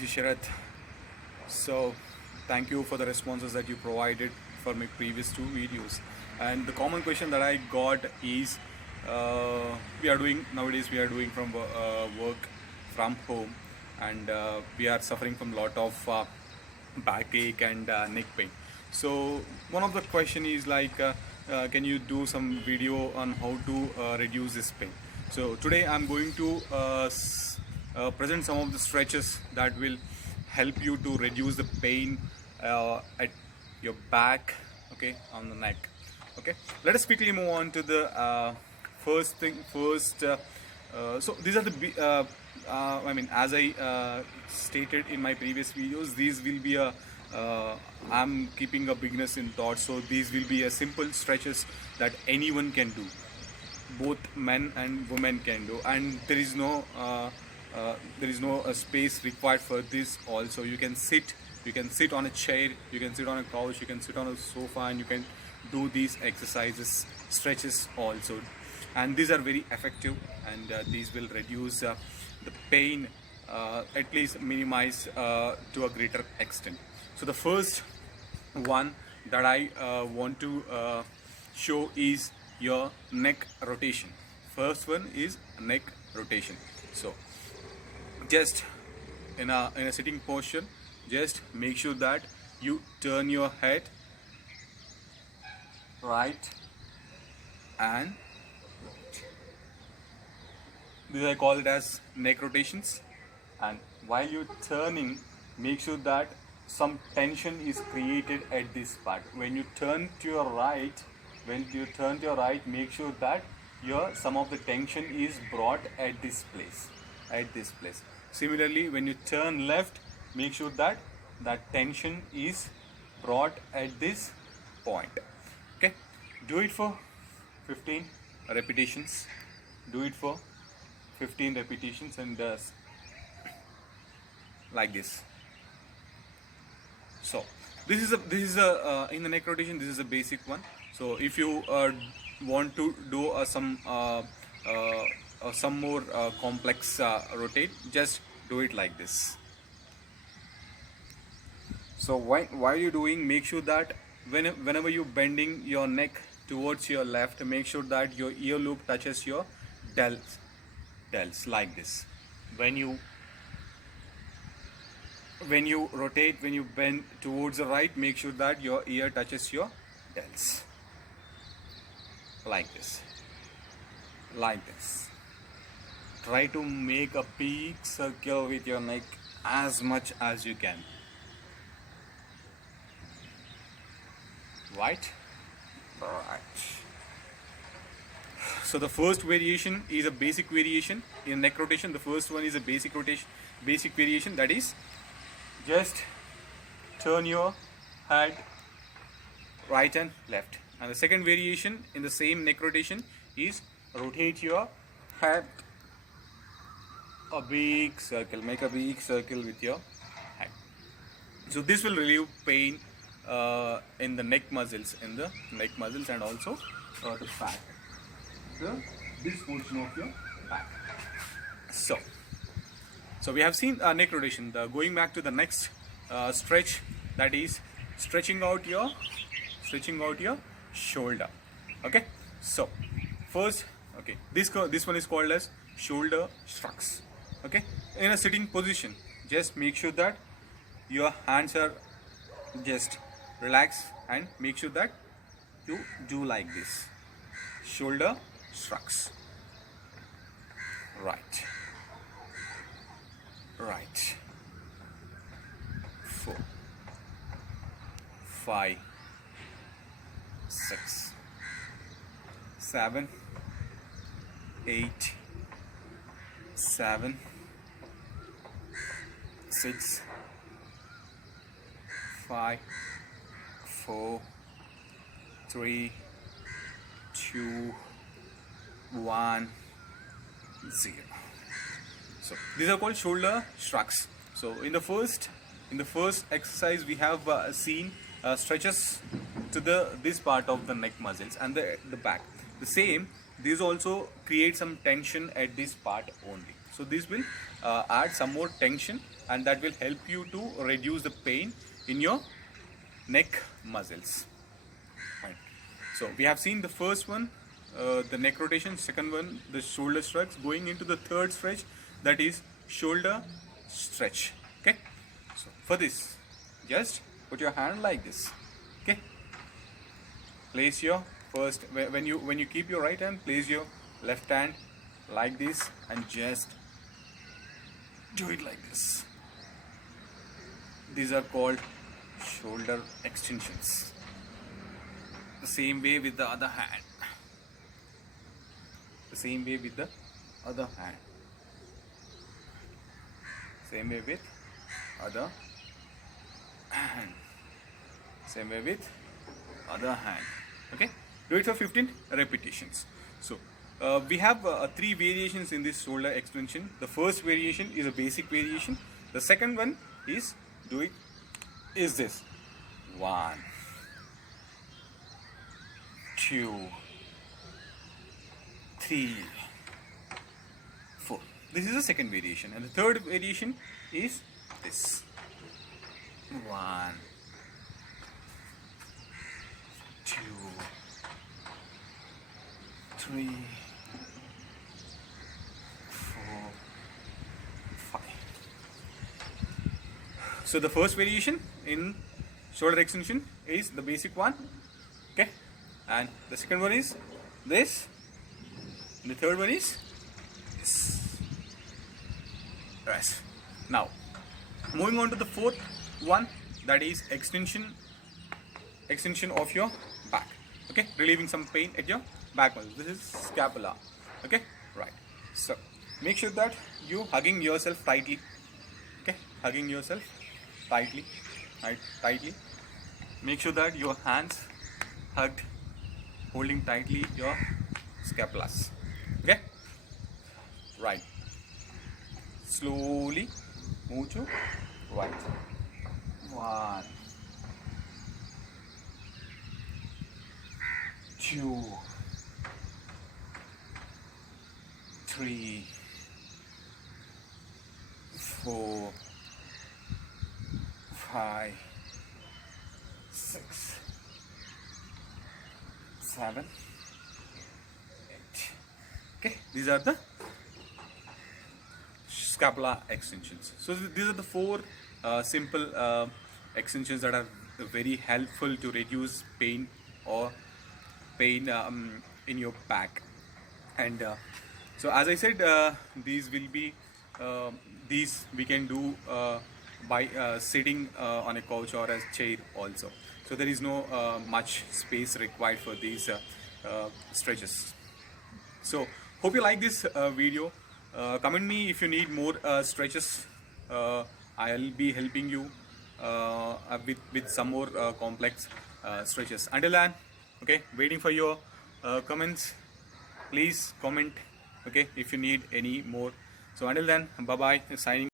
This is Sharath. So, thank you for the responses that you provided for my previous two videos. And the common question that I got is, we are doing nowadays. We are doing from work from home, and we are suffering from a lot of backache and neck pain. So, one of the question is like, can you do some video on how to reduce this pain? So today I'm going to present some of the stretches that will help you to reduce the pain at your back, okay, on the neck. Okay, let us quickly move on to the first thing first. So these are the I mean, as I stated in my previous videos, these will be a I'm keeping a beginners in thought, so these will be a simple stretches that anyone can do, both men and women can do, and there is no space required for this. Also, you can sit on a chair, you can sit on a couch, you can sit on a sofa, and you can do these exercises, stretches also. And these are very effective, and these will reduce the pain, at least minimize to a greater extent. So the first one that I want to show is your neck rotation. First one is neck rotation. So just in a sitting posture, just make sure that you turn your head right and this I call it as neck rotations. And while you're turning, make sure that some tension is created at this part. When you turn to your right, make sure that your some of the tension is brought at this place, Similarly, when you turn left, make sure that that tension is brought at this point. Okay, do it for 15 repetitions. Do it for 15 repetitions, and like this. So this is a in the neck rotation, this is a basic one. So if you want to do some more complex rotate, just do it like this. So while you're doing, make sure that whenever you're bending your neck towards your left, make sure that your ear loop touches your delts like this. When you rotate, when you bend towards the right, make sure that your ear touches your delts like this. Try to make a big circle with your neck as much as you can. Right. So the first variation is a basic variation in neck rotation. The first one is a basic variation, that is, just turn your head right and left. And the second variation in the same neck rotation is rotate your head a big circle. Make a big circle with your head. So this will relieve pain in the neck muscles, and also the back, this portion of your back. So we have seen neck rotation. Going back to the next stretch, that is stretching out your shoulder. Okay. So first, okay, this one is called as shoulder shrugs. Okay. In a sitting position, just make sure that your hands are just relaxed, and make sure that you do like this. Shoulder shrugs. Right. 4, 5, 6, 7, 8, 7, 6, 5, 4, 3, 2, 1, 0. So these are called shoulder shrugs. So in the first exercise, we have seen stretches to this part of the neck muscles and the back. The same, these also create some tension at this part only. So this will add some more tension and that will help you to reduce the pain in your neck muscles. Right. So we have seen the first one, the neck rotation. Second one, the shoulder shrugs. Going into the third stretch, that is shoulder stretch. Okay. So for this, just put your hand like this. Okay. Place your first, when you keep your right hand, place your left hand like this and just do it like this. These are called shoulder extensions. The same way with the other hand. The same way with the other hand. Same way with other hand. Same way with other hand. Okay, do it for 15 repetitions. So we have 3 variations in this shoulder extension. The first variation is a basic variation. The second one is this 1, 2, 3, 4. This is the second variation, and the third variation is this 1, 2, 3, 4, 5. So the first variation in shoulder extension is the basic one, okay, and the second one is this, and the third one is this. Right. Now moving on to the fourth one, that is extension of your back. Okay, relieving some pain at your back muscle. This is scapula. Okay, right. So make sure that you hugging yourself tightly. Okay, hugging yourself tightly, right? Tightly. Make sure that your hands hugged, holding tightly your scapulas. Okay, right. Slowly move to right. 1, 2, 3, 4, 5, 6, 7, 8. Okay, these are the scapula extensions. So these are the 4 simple extensions that are very helpful to reduce pain in your back. And so as I said, these will be these we can do by sitting on a couch or a chair also. So there is no much space required for these stretches. So hope you like this video. Comment me if you need more stretches. I'll be helping you with some more complex stretches. Until then, okay, waiting for your comments. Please comment, okay, if you need any more. So until then, bye bye. Signing.